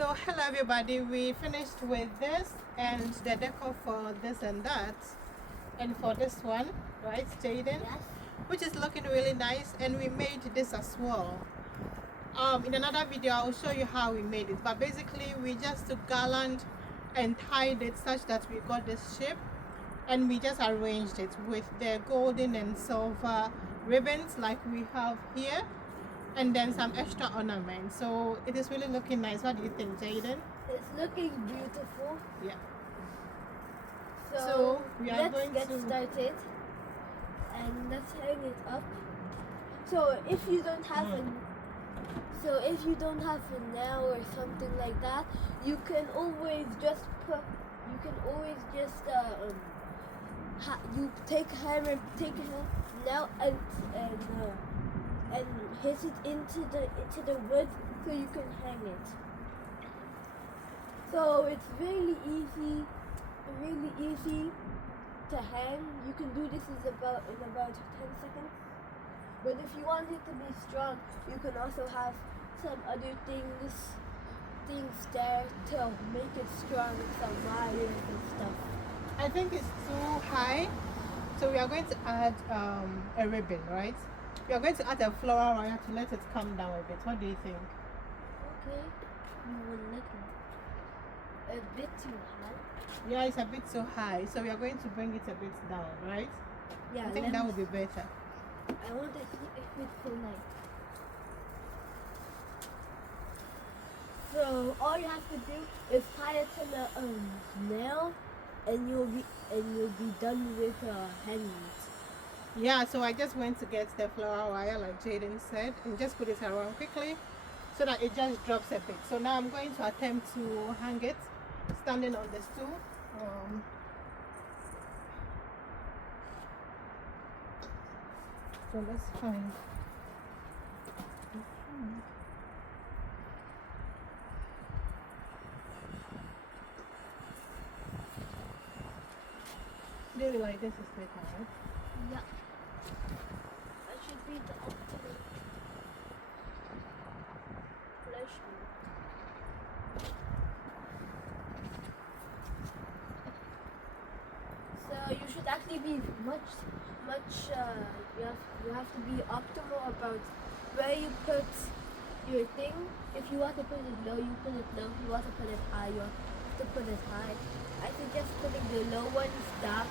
So hello everybody, we finished with this and the decor for this and that, and for this one, right, Jaden? Yes. Which is looking really nice, and we made this as well. In another video I will show you how we made it, but basically we just took garland and tied it such that we got this shape, and we just arranged it with the golden and silver ribbons like we have here, and then some extra ornaments. So it is really looking nice. What do you think, Jaden? It's looking beautiful. Yeah. So we are let's going get to started and let's hang it up. So if you don't have a nail or something like that, you can always just you take a hammer, take a nail and hit it into the wood so you can hang it. So it's really easy to hang. You can do this in about 10 seconds. But if you want it to be strong, you can also have some other things there to make it strong, some wires and stuff. I think it's too high, so we are going to add a ribbon, right? We are going to add a floral wire to let it come down a bit. What do you think? Okay. You will make it a bit too high. Yeah, it's a bit too high, so we are going to bring it a bit down, right? Yeah, I think that would be better. I want to see if it's so nice. So all you have to do is tie it to the nail, and you'll be done with hanging it. Yeah, so I just went to get the floral wire like Jaden said, and just put it around quickly so that it just drops a bit. So now I'm going to attempt to hang it standing on the stool. So let's find. Really, like this is better, right? Yeah. That should be the ultimate pleasure. So you should actually be you have to be optimal about where you put your thing. If you want to put it low, you put it low. If you want to put it high, you have to put it high. I suggest putting the low ones down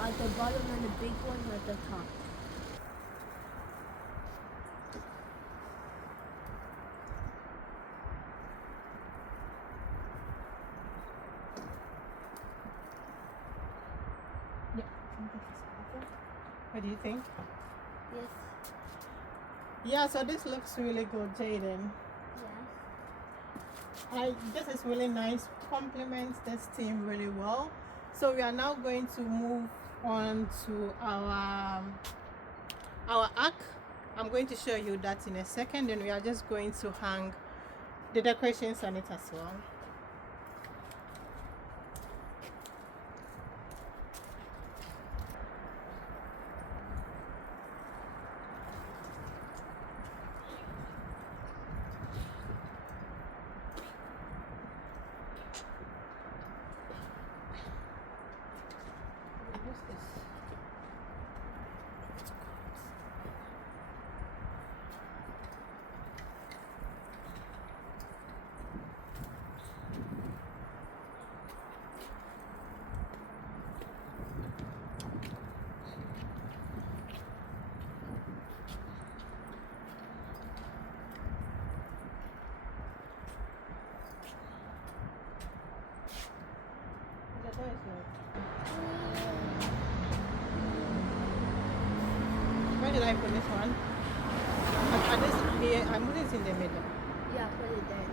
at the bottom and the big ones at the top. Yeah, I think this is better. What do you think? Yes. Yeah, so this looks really good, Jaden. Yes. This is really nice, complements this theme really well. So we are now going to move on to our arc. I'm going to show you that in a second, and we are just going to hang the decorations on it as well. Where did I put this one? This here, I'm putting it in the middle. Yeah, put it there.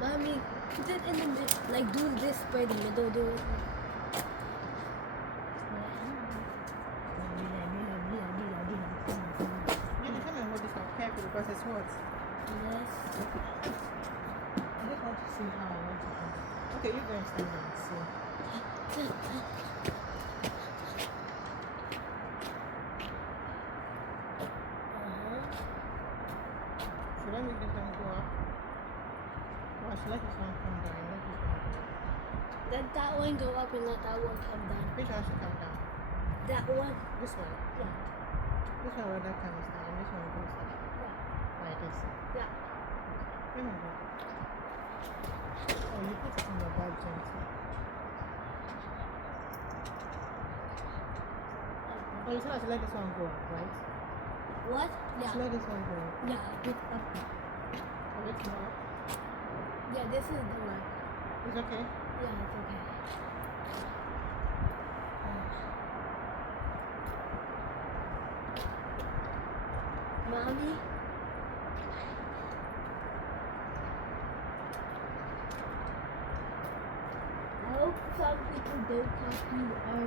Mommy, put it in the middle. Like do this by the middle. Do it. Because it's what? Yes. I just want to see how I want to do it. Okay, you guys stand and see. That one come down. Which one should come down? That one? This one. Yeah. This one rather comes down and this one goes up. Yeah. Like this. Yeah. Let me go. Oh, you put it in the bag gently. Oh, you said I should let this one go up, right? What? I Yeah. should let this one go up. Yeah, a bit up. A bit more up. Yeah, this is the one. It's okay. Yeah, it's okay. Mommy? I hope some people don't copy our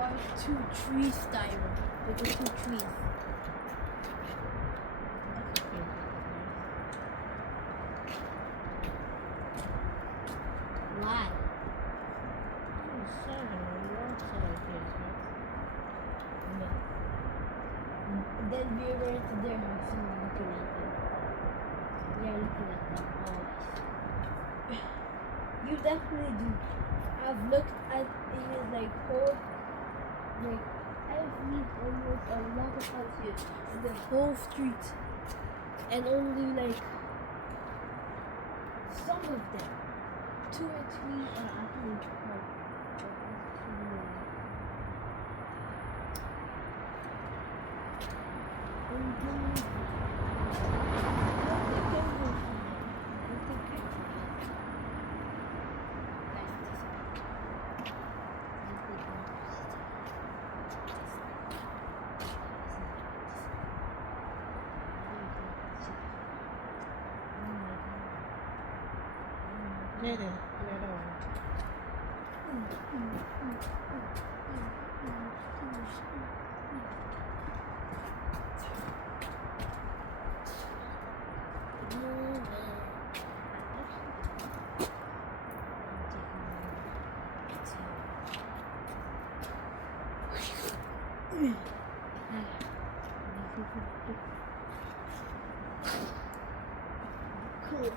our two tree style with the two trees. Why? No. Then we went to their house and we're looking at them. We are looking at them always. You definitely do. I've looked at his like whole, like I've seen almost a lot of house here in the whole street, and only like some of them, 2 or 3 are actually home. Yeah, the other one. Cool.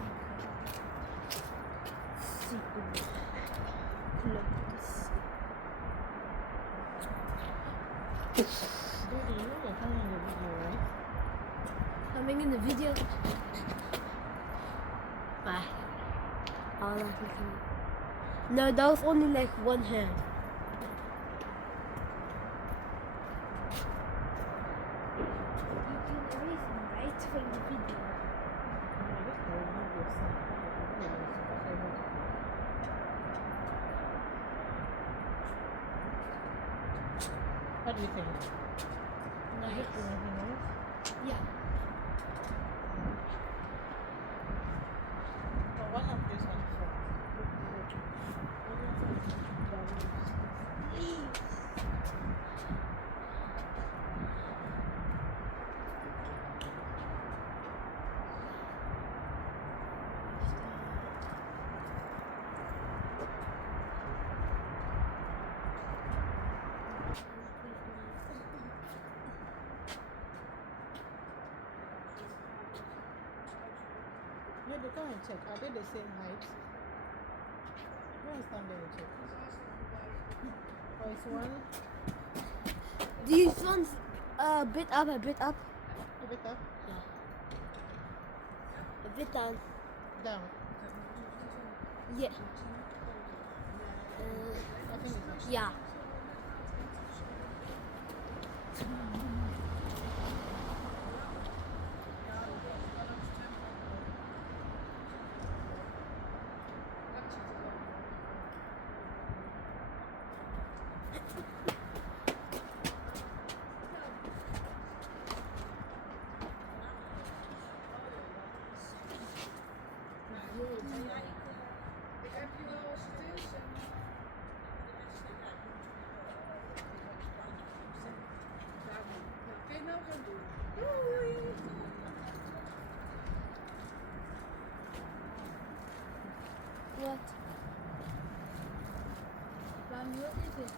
Daddy, you know you're coming in the video, right? Coming in the video. Bye. All that is in. No, that was only like one hand. You can erase right from the video. What do you think? Nice. Anything else? Yeah. But one of this one for yeah, they come and check. Are they the same height? Go and stand there and check. Oh, it's one These ones a bit up, a bit up. a bit up, A bit down. down. Yeah. I think it's Yeah. What? Mommy, what is it?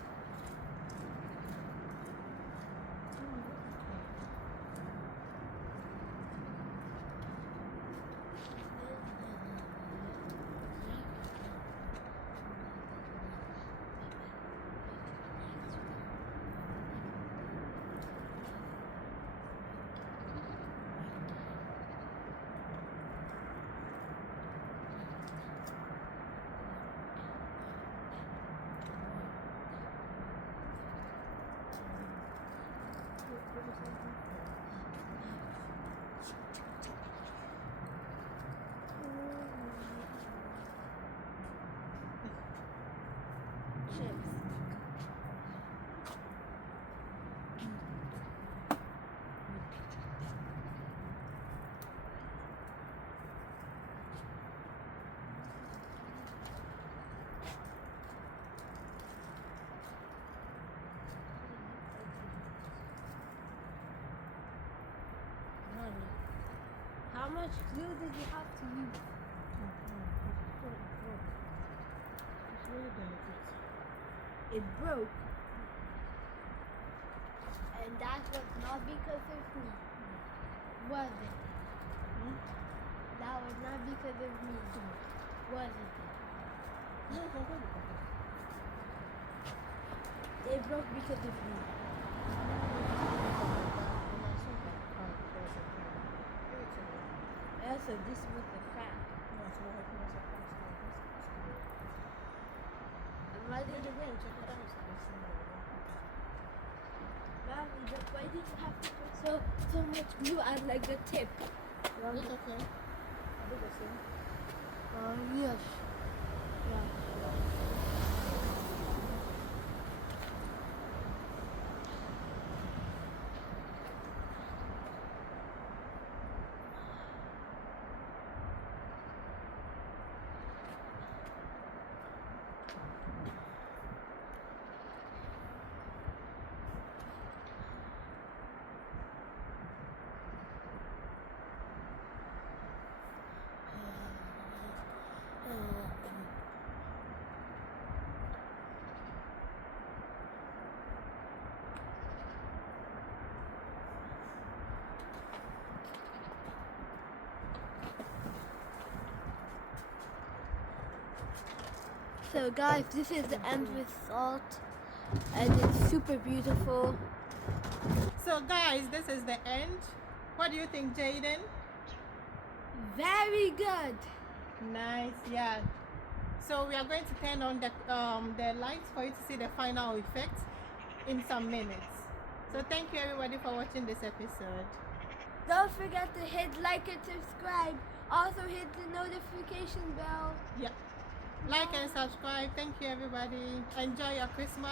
chips. Honey, how much glue did you have to use? It's really delicate. It broke. And that was not because of me. Was it? That was not because of me. Was it? No, it's not really delicate. It broke because of me. Also, this was the crack. And why did you bring Mommy, but why did you have to put so much glue on like the tip? It's okay. I'll do the same. Yes. Yeah. So guys, this is the end result and it's super beautiful. So guys, this is the end. What do you think, Jaden? Very good. Nice, yeah. So we are going to turn on the lights for you to see the final effect in some minutes. So thank you everybody for watching this episode. Don't forget to hit like and subscribe. Also hit the notification bell. Yeah. Like and subscribe. Thank you everybody. Enjoy your Christmas.